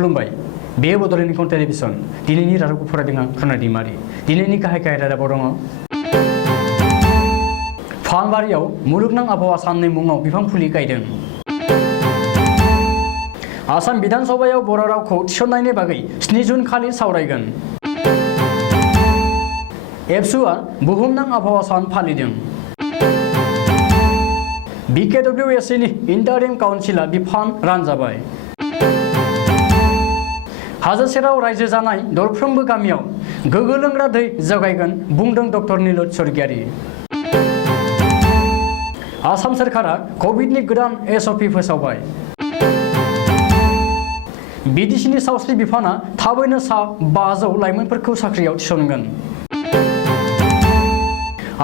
खुलुमबाय बे Bodoland news television दिनैनि रादाबखौ फरायदों आं प्रणय दैमारि दिनैनि गाहाय रादाबाव दङ फानबारियाव मुलुगनां आबहावा साननि मुङाव बिफां फुलि गायदों आसाम विधानसभायाव बर' रावखौ थिसननायनि बागै 7 जुन खालि सावरायगोन एबसुआ बुहुमनां आबहावा सान फालिदों BKWSC नि इन्टारिम काउन्सिला बिफान रानजाबाय हाजो सेराव रायजो जानाय दरफ्रोमबो गामियाव गोग्गो लोंग्रा दै जगायगोन बुंदों डक्टर नीलज स्वर्गियारि आसाम सरकारा कभिडनि गोदान SOP फोसावबाय BDCनि सावस्रि बिफाना थाबैनो सा 500 लाइमोनफोरखौ साख्रियाव थिसनगोन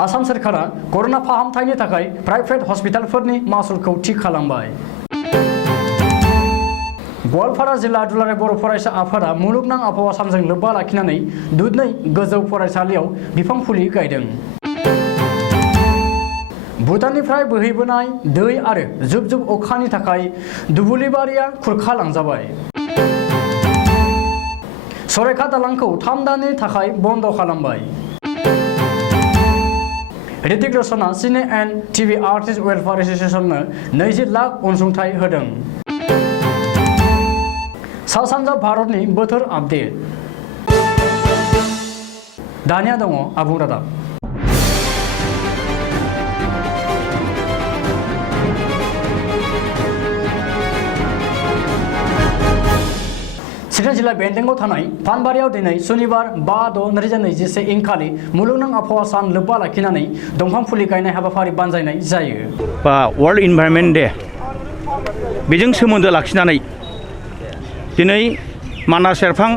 आसाम सरकारा कोरोना फाहामथायनि थाखाय प्राइभेट हस्पिटालफोरनि मासुलखौ थि खालामबाय गवालपारा जिल्ला दुलाराय बर' फरायसा आफादा मुलुगनां आबहावा सानजों लोब्बा लाखिनानै दुधनै गोजौ फरायसालियाव बिफां फुलि गायदों भुटाननिफ्राय बोहैबोनाय दै आरो जुब जुब अखानि थाखाय दुब्लिबारिया खुरखालांजाबाय सराइघाट दालांखौ 3 दाननि थाखाय बन्द खालामबाय ऋतिक रोशनआ cine and TV artist welfare एसोसिएशननो 20 लाख अनसुंथाइ होदों सा सानजा भारतनि बोथोर आपडेट दानिया दङ आबुं रादाब चिरां जिल्ला बेन्दोंआव थानाय फानबारियाव दिनै सुनिबार 5/6/2021 इंखालि मुलुगनां आबहावा सान लोब्बा लाखिनानै दंफां फुलि गायनाय हाबाफारि बानजायनाय जायो बा वर्ल्ड इनभाइरनमेन्ट डे बेजों सोमोन्दो लाखिनानै दिनै मानास सेरफां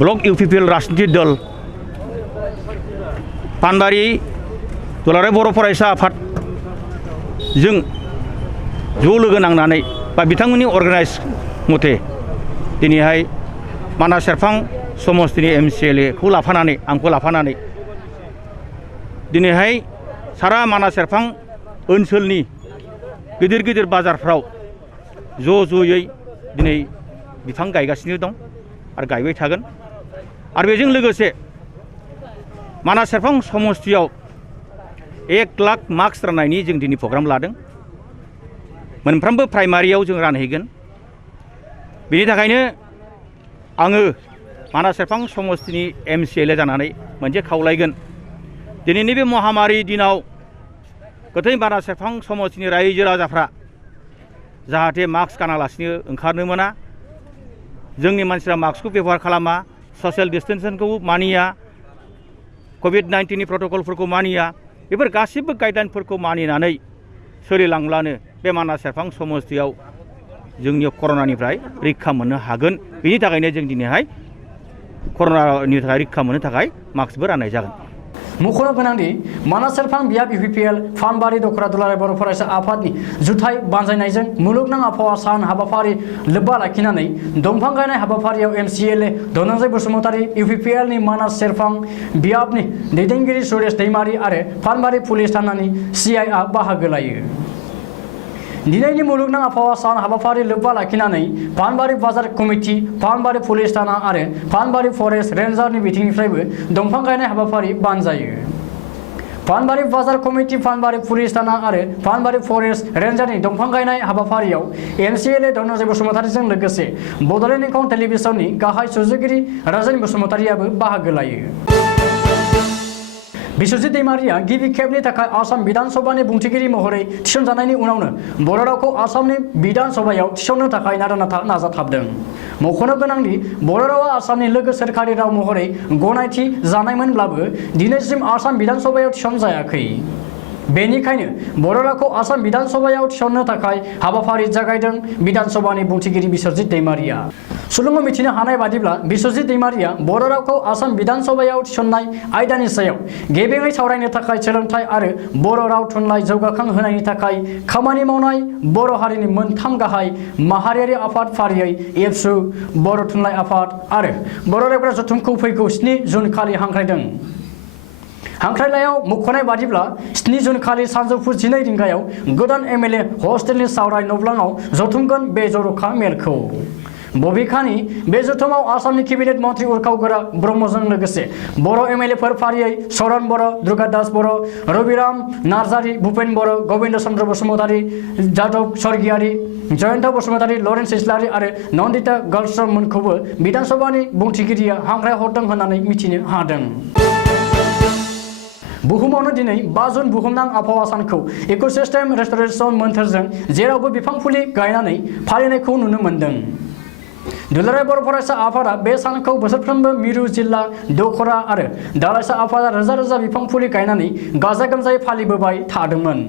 ब्लक UPPL राजनिति दल पानबारि दुलाराय बर' फरायसा आफादजों ज' लोगो नांनानै बा बिथांमोननि अर्गानाइज मथे दिनैहाय मानास सेरफां समस्तिनि MCLA खौ लाफानानै आंखौ लाफानानै दिनैहाय सारा मानास सेरफां ओनसोलनि गिदिर गिदिर बाजारफ्राव ज'यै दिनै बिफां गायगासिनो दं आरो गायबाय थागोन आरो बेजों लोगोसे मानास सेरफां समस्तियाव 1 लाख मास्क राननायनि जों दिनै प्रग्राम लादों मोनफ्रोमबो प्राइमारियाव जों रानहैगोन बेनि थाखायनो आङो मानास सेरफां समस्तिनि MCLA जानानै मोनसे खावलायगोन दिनैनि बे महामारी दिनाव गोथै मानास सेरफां समस्तिनि रायजो राजाफ्रा जाहाथे मास्क गानालासिनो ओंखारनो मोना जोंनि मानसिफ्रा मास्कखौ बेबहार खालामा ससियेल डिस्टेन्सखौ मानिया COVID-19 नि प्रट'कलफोरखौ मानिया बेफोर गासिबो गाइडलाइनफोरखौ मानिनानै सोलिलांब्लानो बे मानास सेरफां समस्तियाव जोंनि कर'नानिफ्राय रैखा मोननो हागोन बेनि थाखायनो जों दिनैहाय कर'नानि थाखाय रैखा मोननो थाखाय मास्कबो राननाय जागोन मख'नो गोनांदि मानास सेरफां बियाब UPPL फानबारि दखरा दुलाराय बर' फरायसा आफादनि जुथाइ बानजायनायजों मुलुगनां आबहावा सान हाबाफारि लोब्बा लाखिनानै दंफां गायनाय हाबाफारियाव MCLA धनन्जय बसुमतारी UPPL नि मानास सेरफां बियाबनि दैदेनगिरि सुरेश दैमारि आरो फानबारि पुलिस थानानि CI आ बाहागो लायो दिनैनि मुलुगनां आबहावा सान हाबाफारि लोब्बा लाखिनानै फानबारि बाजार कमिटि फानबारि पुलिस थाना आरो फानबारि फरेस्ट रेन्जारनि बिथिंनिफ्रायबो दंफां गायनाय हाबाफारि बानजायो फानबारि बाजार कमिटि फानबारि पुलिस थाना आरो फानबारि फरेस्ट रेन्जारनि दंफां गायनाय हाबाफारियाव MCLA धनन्जय बसुमतारीजों लोगोसे बड'लेण्ड निउस टेलिभिजननि गाहाय सुजुगिरि राजेन बसुमतारीयाबो बाहागो लायो बिश्वजित दैमारिया गिबि खेबनि थाखाय आसाम विधानसभानि बुंथिगिरि महरै थिसनजानायनि उनावनो बर' रावखौ आसामनि विधानसभायाव थिसननो थाखाय नारा-नाथा नाजाथाबदों मख'नो गोनांदि बर' रावा आसामनि लोगो सोरखारि राव महरै गनायथि जानायमोनब्लाबो दिनैसिम आसाम विधानसभायाव थिसनजायाखै बेनिखायनो बर' रावखौ आसाम विधानसभायाव थिसननो थाखाय हाबाफारि जागायदों विधानसभानि बुंथिगिरि बिश्वजित दैमारिया सुलुङाव मिथिनो हानाय बादिब्ला बिश्वजित दैमारिया बर' रावखौ आसाम विधानसभायाव थिसननाय आयदानि सायाव गेबेङै सावरायनो थाखाय सोलोंथाइ आरो बर' राव थुनलाइ जौगाखांहोनायनि थाखाय खामानि मावनाय बर' हारिनि मोनथाम गाहाय माहारियारि आफाद फारियै एबसु बर' थुनलाइ आफाद आरो बर' रायग्रा जथुमखौ फैगौ 7 जुन खालि हांख्रायदों हांख्रायनायाव मख'नाय बादिब्ला 7 जुन खालि सानजौफु 12 रिंगायाव गोदान MLA हस्टेलनि सावराय नब्लाङाव जथुमगोन बे जर'खा मेलखौ बबेखानि बे जथुमाव आसामनि केबिनेट मन्त्रि उरखाव गोरा ब्रह्मजों लोगोसे बर' एमएलएफोर फारियै सरन बर', दुर्गा दास बर', रबिराम नार्जारि, भुपेन बर', गबिन्द चन्द्र बसुमतारि, जादब स्वर्गियारि, जयन्त बसुमतारि, लरेन्स इस्लारि आरो नन्दिता गलस्रममोनखौबो विधानसभानि बुंथिगिरिया हांख्राय हरदों होननानै मिथिनो हादों। बुहुमावनो दिनै 5 जुन बुहुमनां आबहावा सानखौ इकोसिस्टेम रेस्टोरेसन मोन्थोरजों जेरावबो बिफां फुलि गायनानै फालिनायखौ नुनो मोन्दों। दुलाराय बर' फरायसा आफादा बे सानखौ बोसोरफ्रोमबो मिरु जिल्ला दखरा आरो दालाइसा आफादा रोजा रोजा बिफां फुलि गायनानै गाजा गोमजायै फालिबोबाय थादोंमोन।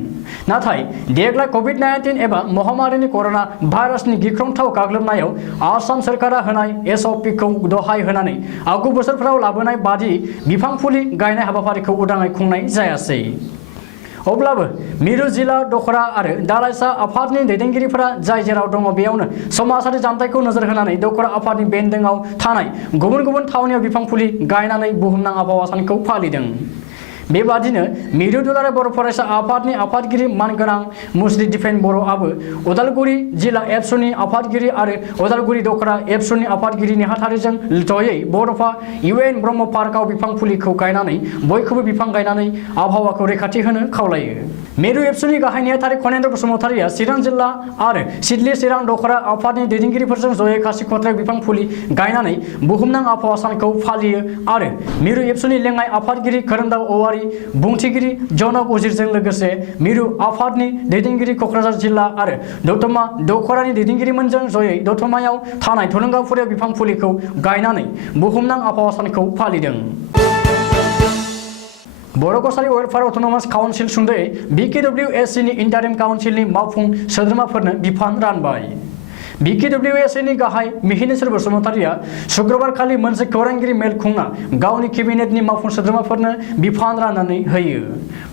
नाथाय देग्लाय कोविड-19 एबा महामारिनि करोना भाइरासनि गिख्रंथाव गाग्लोबनायाव आसाम सोरखारा होनाय एसअपिखौ दहाय होनानै आगु बोसोरफोराव लाबोनाय बादि बिफां फुलि गायनाय हाबाफारिखौ उदाङै खुंनाय जायासै। अब्लाबो मिरु जिल्ला दखरा आरो दालाइसा आफादनि दैदेनगिरिफोरा जाय जेराव दङ बेयावनो समाजारि जानथायखौ नोजोर होनानै दखरा आफादनि बेन्दोंआव थानाय गुबुन गुबुन थावनियाव बिफां फुलि गायनानै बुहुमनां आबहावा सानखौ फालिदों। बेबादिनो मिरु दुलाराय बर' फरायसा आफादनि आफादगिरि मानगोनां मुस्रि दिपेन बर'आबो उदालगुरि जिल्ला एबसुनि आफादगिरि आरो उदालगुरि दखरा एबसुनि आफादगिरि नेहाथारिजों जयै बड'फा UN ब्रह्म पार्कआव बिफां फुलिखौ गायनानै बयखौबो बिफां गायनानै आबहावाखौ रैखाथि होनो खावलायो। मिरु एबसुनि गाहाय नेहाथारि खनेन्द्र बसुमतारिया चिरां जिल्ला आरो सिडली चिरां दखरा आफादनि दैदेनगिरिफोरजों जयै खासिक'त्रायाव बिफां फुलि गायनानै बुहुमनां आबहावा सानखौ फालियो आरो मिरु एबसुनि लेङाइ आफादगिरि खोरोमदाव औवारि बुंथिगिरि जनक उजिरजों लोगोसे मिरु आफादनि दैदेनगिरि क'क्राझार जिल्ला आरो दतमा दखरानि दैदेनगिरिमोनजों जयै दतमायाव थानाय थुलुंगाफुरियाव बिफां फुलिखौ गायनानै बुहुमनां आबहावा सानखौ फालिदों। बर' कसारि वेलफेयार अट'नमास काउन्सिल सुंद'यै BKWSCनि इन्टारिम काउन्सिलनि मावफुं सोद्रोमाफोरनो बिफान रानबाय। BKWSCनि गाहाय मिहिनेश्वर बसुमतारिया शुक्रबारखालि मोनसे खौरांगिरि मेल खुंना गावनि केबिनेटनि मावफुं सोद्रोमाफोरनो बिफान राननानै होयो।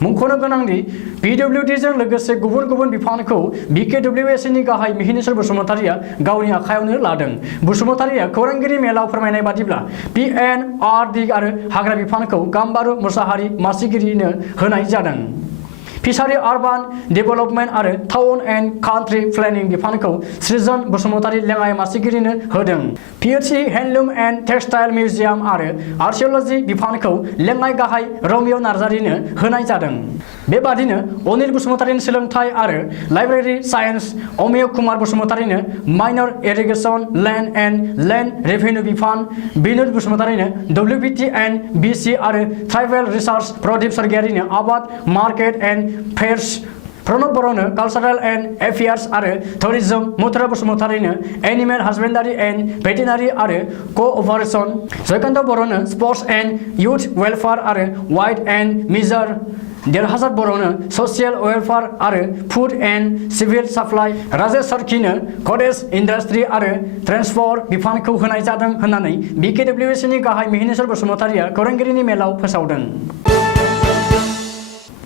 मुंख'नो गोनांदि PWDजों लोगोसे गुबुन गुबुन बिफानखौ BKWSCनि गाहाय मिहिनेश्वर बसुमतारिया गावनि आखायावनो लादों। बसुमतारिया खौरांगिरि मेलाव फोरमायनाय बादिब्ला PNRD आरो हाग्रा बिफानखौ गाम्बारु मुसाहारि मासिगिरिनो होनाय जादों। फिसारि आर्बान डेभेलपमेन्ट आरो टाउन एन्ड कान्ट्रि प्लेनिं बिफानखौ सृजन बसुमतारि लेङाइ मासिगिरिनो होदों। PHE handloom and textile museum आरो आर्किअल'जि बिफानखौ लेङाइ गाहाय रमिय' नार्जारिनो होनाय जादों। बेबादिनो अनिल बसुमतारिनो सोलोंथाइ आरो लाइब्रेरि साइन्स, अमेय कुमार बसुमतारिनो minor irrigation land and land revenue बिफान, बिनुद बसुमतारिनो WBT एन्ड BC आरो ट्राइबेल रिसार्च, प्रदीप स्वर्गियारिनो आबाद मार्केट एन्ड फेयर्स, प्रणब बर'नो कालचारेल एन्ड एफेयार्स आरो टुरिज्म, मथुरा बसुमतारिनो एनिमेल हासबेन्डारि एन्ड भेटेनारि आरो क'अपारेसन, जयकान्त बर'नो स्पर्ट्स एन्ड इयुथ वेलफेयार आरो वाइड एन्ड मेजर, देरहासात बर'नो ससियेल वेलफेयार आरो food and civil supply, Rajesh सरकिनो कटेज इन्डास्ट्रि आरो ट्रेन्सपर्ट बिफानखौ होनाय जादों होननानै BKWSCनि गाहाय मिहिनेश्वर बसुमतारिया खौरांगिरिनि मेलाव फोसावदों।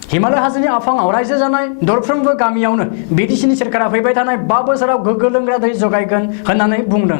हिमालय हाजोनि आफाङाव रायजो जानाय दरफ्रोमबो गामियावनो BTCनि सोरखारा फैबाय थानाय 5 बोसोराव गोग्गो लोंग्रा दै जगायगोन होननानै बुंदों।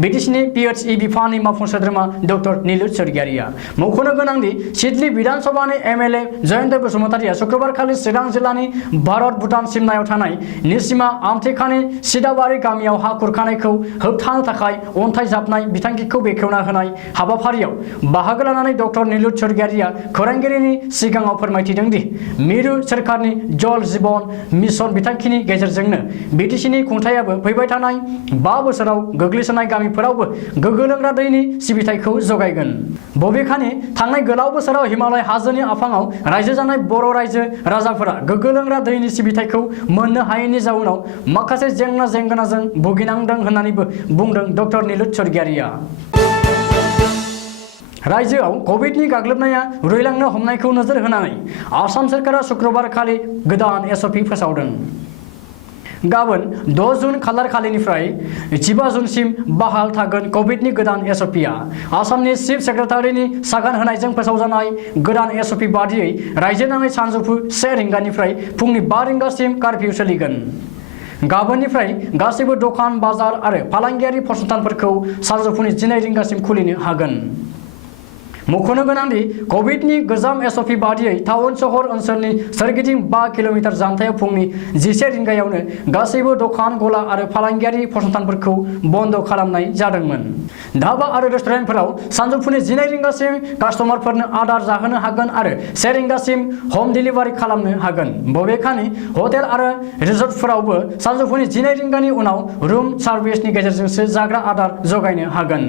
BTCनि PHE बिफाननि मावफुं सोद्रोमा डक्टर नीलुत स्वर्गियारिया। मख'नो गोनांदि सिडली विधानसभानि MLA जयन्त बसुमतारिया शुक्रबारखालि चिरां जिल्लानि भारत भुटान सिमनायाव थानाय निसिमा आमथेखानि सिदाबारि गामियाव हा खुरखानायखौ होबथानो थाखाय अन्थाइ जाबनाय बिथांखिखौ बेखेवना होनाय हाबाफारियाव बाहागो लानानै डक्टर नीलुत स्वर्गियारिया खौरांगिरिनि सिगाङाव फोरमायथिदों दि मिरु सोरखारनि जल जीवन मिशन बिथांखिनि गेजेरजोंनो BTCनि खुंथायाबो फैबाय थानाय 5 बोसोराव गोग्लैसोनाय गामिफोरावबो गोग्गो लोंग्रा दैनि सिबिथायखौ जगायगोन। बबेखानि थांनाय गोलाव बोसोराव हिमालय हाजोनि आफाङाव रायजो जानाय बर' रायजो राजाफोरा गोग्गो लोंग्रा दैनि सिबिथायखौ मोननो हायैनि जाउनाव माखासे जेंना जेंगोनाजों भुगिनांदों होननानैबो बुंदों डक्टर नीलुत स्वर्गियारिया। रायजोआव कोविडनि गाग्लोबनाया रुइलांनो हमनायखौ नोजोर होनानै आसाम सोरखारा शुक्रबारखालि गोदान SOP फोसावदों। गाबोन 6 जुन खालारखालिनिफ्राय 15 जुनसिम बहाल थागोन कोविडनि गोदान SOPआ। आसामनि चिफ सेक्रेटारिनि सागान होनायजों फोसावजानाय गोदान SOP बादियै रायजोनाङै सानजौफु 1 रिंगानिफ्राय फुंनि 5 रिंगासिम कार्फिउ सोलिगोन। गाबोननिफ्राय गासैबो दखान बाजार आरो फालांगियारि फसंथानफोरखौ सानजौफुनि 12 रिंगासिम खुलिनो हागोन। मख'नो गोनांदि कभिडनि गोजाम एसअपि बादियै टाउन सहर ओनसोलनि सोरगिदिं 5 किल'मिटार जानथायाव फुंनि 11 रिंगायावनो गासैबो दखान गला आरो फालांगियारि फसंथानफोरखौ बन्द खालामनाय जादोंमोन। धाबा आरो रेस्टुरेन्टफोराव सानजौफुनि 12 रिंगासिम कास्टमारफोरनो आदार जाहोनो हागोन आरो 1 रिंगासिम हम डिलिभारि खालामनो हागोन। बबेखानि हटेल आरो रिसर्टफोरावबो सानजौफुनि 12 रिंगानि उनाव रुम सार्भिसनि गेजेरजोंसो जाग्रा आदार जगायनो हागोन।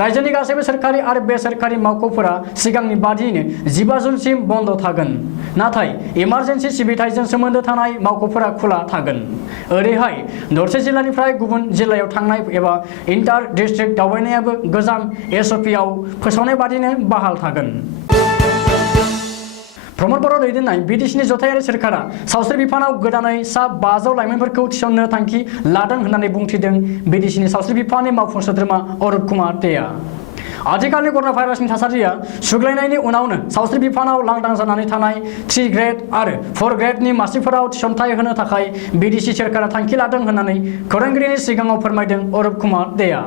रायजोनि गासैबो सोरखारि आरो बेसरकारि मावख'फोरा सिगांनि बादियैनो 15 जुनसिम बन्द थागोन, नाथाय इमारजेन्सि सिबिथायजों सोमोन्दो थानाय मावख'फोरा खुला थागोन। ओरैहाय दरसे जिल्लानिफ्राय गुबुन जिल्लायाव थांनाय एबा इन्टार डिस्ट्रिक्ट दावबायनायाबो गोजाम एसअपिआव फोसावनाय बादिनो बहाल थागोन। प्रमद बर' दैदेननाय बिटिसिनि जथायारि सोरखारा सावस्रि बिफानाव गोदानै सा 500 लाइमोनफोरखौ थिसननो थांखि लादों होननानै बुंथिदों बिटिसिनि सावस्रि बिफाननि मावफुं सोद्रोमा अरुप कुमार देआ। आथिखालनि कर'ना भाइरासनि थासारिया सुग्लायनायनि उनावनो सावस्रि बिफानाव लांदां जानानै थानाय 3 ग्रेड आरो 4 ग्रेडनि मासिफोराव थिसनथाय होनो थाखाय बिटिसि सोरखारा थांखि लादों होननानै खौरांगिरिनि सिगाङाव फोरमायदों अरुप कुमार देआ।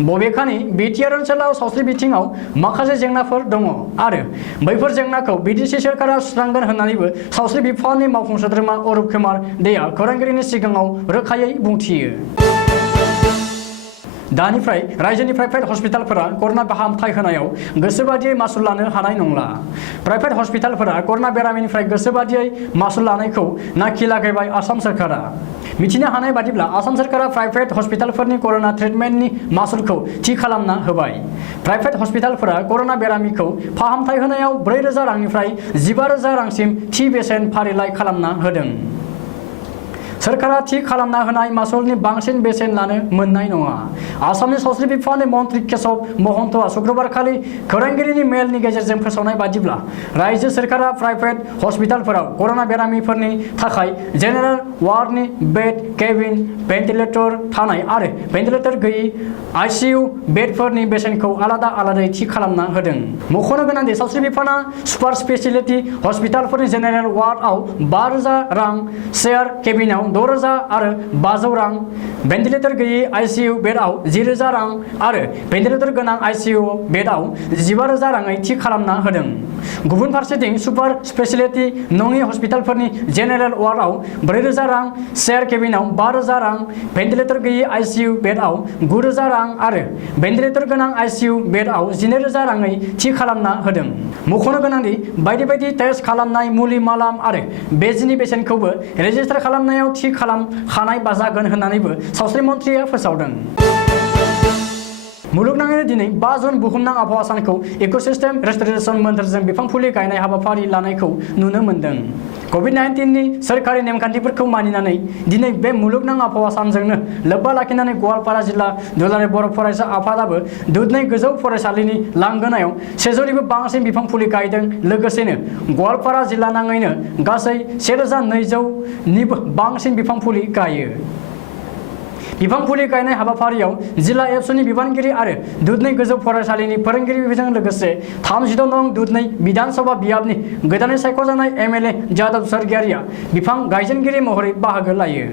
बबेखानि बिटिआर ओनसोलाव सावस्रि बिथिङाव माखासे जेंनाफोर दङ आरो बैफोर जेंनाखौ बिटिसि सोरखारा सुस्रांगोन होननानैबो सावस्रि बिफाननि मावफुं सोद्रोमा अरुप कुमार देआ खौरांगिरिनि सिगाङाव रोखायै बुंथियो। दानिफ्राय रायजोनि प्राइभेट हस्पिटालफोरा कर'ना फाहामथाय होनायाव गोसोबादियै मासुल लानो हानाय नंला। प्राइभेट हस्पिटालफोरा कर'ना बेरामिनिफ्राय गोसोबादियै मासुल लानायखौ नाखि लागायबाय आसाम सोरखारा। मिथिनो हानाय बादिब्ला आसाम सोरखारा प्राइभेट हस्पिटालफोरनि कर'ना ट्रिटमेन्टनि मासुलखौ थि खालामना होबाय। प्राइभेट हस्पिटालफोरा कर'ना बेरामिखौ फाहामथाय होनायाव 4,000 रांनिफ्राय 15,000 रांसिम थि बेसेन फारिलाइ खालामना होदों। सोरखारा थि खालामना होनाय मासुलनि बांसिन बेसेन लानो मोननाय नङा। आसामनि सावस्रि बिफाननि मन्त्रि केशव महन्तआ शुक्रबारखालि खौरांगिरिनि मेलनि गेजेरजों फोसावनाय बादिब्ला रायजो सोरखारा प्राइभेट हस्पिटालफोराव कर'ना बेरामिफोरनि थाखाय जेनेरेल वार्डनि बेड, केबिन, भेन्टिलेटर थानाय आरो भेन्टिलेटर गैयै आइसिइउ बेडफोरनि बेसेनखौ आलादा आलादायै थि खालामना होदों। मख'नो गोनांदि सावस्रि बिफाना सुपार स्पेशियलिटि हस्पिटालफोरनि जेनेरेल वार्डआव 5,000 रां, चेयार केबिनाव 6,000 आरो 500 रां, भेन्टिलेटर गैयै आइसिइउ बेडआव 10,000 रां आरो भेन्टिलेटर गोनां आइसिइउ बेडआव 15,000 राङै थि खालामना होदों। गुबुन फारसेथिं सुपार स्पेशियलिटि नङि हस्पिटालफोरनि जेनेरेल वार्डआव 4,000 रां, चेयार केबिनाव 5,000 रां, भेन्टिलेटर गैयै आइसिइउ बेडआव 9,000 रां आरो भेन्टिलेटर गोनां आइसिइउ बेडआव 12,000 राङै थि खालामना होदों। मख'नो गोनांदि बायदि बायदि टेस्ट खालामनाय मुलि मालाम आरो बेजिनि बेसेनखौबो रेजिस्टार खालामनायाव थि खालामखानाय जागोन होननानैबो सावस्रि मन्थ्रिया फोसावदों। मुलुगनाङैनो दिनै 5 जुन बुहुमनां आबहावा सानखौ इकोसिस्टेम रेस्ट'रेसन मोन्थोरजों बिफां फुलि गायनाय हाबाफारि लानायखौ नुनो मोन्दों। कभिड-19नि सोरखारि नेमखान्थिफोरखौ मानिनानै दिनै बे मुलुगनां आबहावा सानजोंनो लोब्बा लाखिनानै गवालपारा जिल्ला दुलाराय बर' फरायसा आफादाबो दुधनै गोजौ फरायसालिनि लांगोनायाव 100 निबो बांसिन बिफां फुलि गायदों। लोगोसेनो गवालपारा जिल्ला नाङैनो गासै 1,200 निबो बांसिन बिफां फुलि गायो। बिफां फुलि गायनाय हाबाफारियाव जिल्ला एबसुनि बिबानगिरि आरो दुधनै गोजौ फरायसालिनि फोरोंगिरिफोरजों लोगोसे 36 नं दुधनै बिधान सभा बियाबनि गोदानै सायख'जानाय एमएलए जादब सरगियारिया बिफां गायजेनगिरि महरै बाहागो लायो।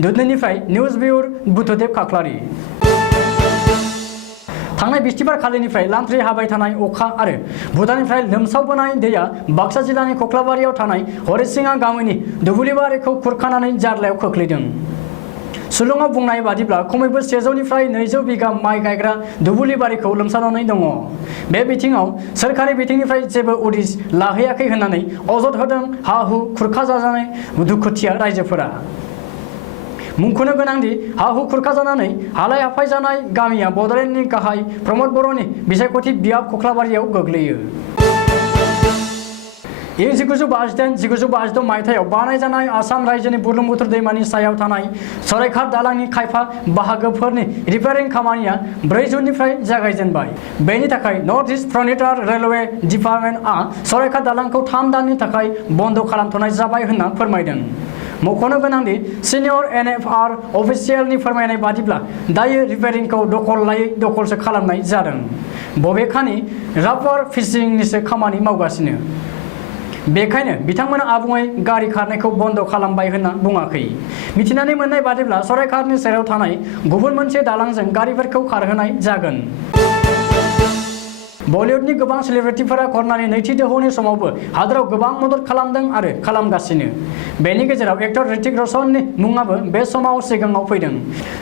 दुधनैनिफ्राय निउज ब्युर बुद्धदेब खाख्लारि। थांनाय बिस्थिबार खालिनिफ्राय लान्थ्रि हाबाय थानाय अखा आरो भुटाननिफ्राय लोमसावबोनाय दैया बाक्सा जिल्लानि खख्लाबारियाव थानाय हरिसिङा गामिनि दुब्लिबारिखौ खुरखानानै जार्लायाव खोख्लैदों। सुलुङाव बुंनाय बादिब्ला खमैबो 100 निफ्राय 200 बिगा माइ गायग्रा दुब्लिबारिखौ लोमसावनानै दङ। बे बिथिङाव सोरखारि बिथिंनिफ्राय जेबो उदिस लाहैयाखै होननानै अजद होदों हा-हु खुरखाजानाय दुखुथिया रायजोफोरा। मुंख'नो गोनांदि हा-हु खुरखाजानानै हालाय-हाफाय जानाय गामिया बड'लेण्डनि गाहाय प्रमद बर'नि बिसायख'थि बियाब खख्लाबारियाव गोग्लैयो। इं 1958-1952 मायथाइयाव बानायजानाय आसाम रायजोनि बुरलुंबुथुर दैमानि सायाव थानाय सराइघाट दालांनि खायफा बाहागोफोरनि रिपेयारिं खामानिया 4 जुननिफ्राय जागायजेनबाय। बेनि थाखाय north east frontier railway डिपार्टमेन्टआ Saraighat दालांखौ 3 दाननि थाखाय बन्द खालामथ'नाय जाबाय होनना फोरमायदों। मख'नो गोनांदि सिनियर एनएफआर अफिसियेलनि फोरमायनाय बादिब्ला दायो रिपेयारिंखौ दखल लायै दखलसो खालामनाय जादों। बबेखानि राबार फिसिंनिसो खामानि मावगासिनो। बेखायनो बिथांमोना आबुङै गारि खारनायखौ बन्द खालामबाय होनना बुङाखै। मिथिनानै मोननाय बादिब्ला सराइघाटनि सेराव थानाय गुबुन मोनसे दालांजों गारिफोरखौ खारहोनाय जागोन। बलिउडनि गोबां सेलिब्रिटिफोरा कर'नानि नैथि दोहौनि समावबो हादोराव गोबां मदद खालामदों आरो खालामगासिनो। बेनि गेजेराव एक्टर ऋतिक रोशननि मुङाबो बे समाव सिगाङाव फैदों।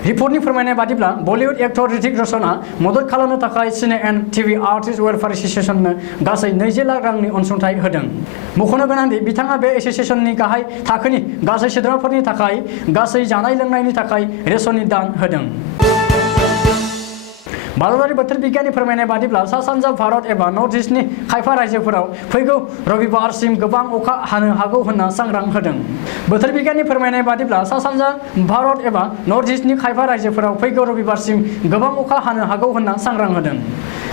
रिपर्टनि फोरमायनाय बादिब्ला बलिउड एक्टर ऋतिक रोशनआ मदद खालामनो थाखाय सिने एन्ड टिभि आर्टिस्ट वेलफेयार एस'सिएशननो गासै 20 लाख रांनि अनसुंथाइ होदों। मख'नो गोनांदि बिथाङा बे एस'सिएशननि गाहाय थाखोनि गासै सोद्रोमाफोरनि थाखाय गासै जानाय लोंनायनि थाखाय रेशननि दान होदों। भारतारि बोथोर बिगियाननि फोरमायनाय बादिब्ला सा सानजा भारत एबा नर्थ इस्टनि खायफा रायजोफोराव फैगौ रबिबारसिम गोबां अखा हानो हागौ होनना सांग्रां होदों। बोथोर बिगियाननि फोरमायनाय बादिब्ला सा सानजा भारत एबा नर्थ इस्टनि खायफा रायजोफोराव फैगौ रबिबारसिम गोबां अखा हानो हागौ होनना सांग्रां होदों।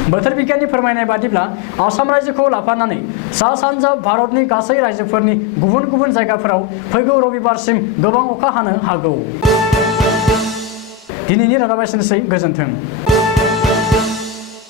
बोथोर बिगियाननि फोरमायनाय बादिब्ला आसाम रायजोखौ लाफानानै सा सानजा भारतनि गासै रायजोफोरनि गुबुन गुबुन जायगाफोराव फैगौ रबिबारसिम गोबां अखा हानो हागौ। दिनैनि रादाबा एसेनोसै, गोजोन्थों।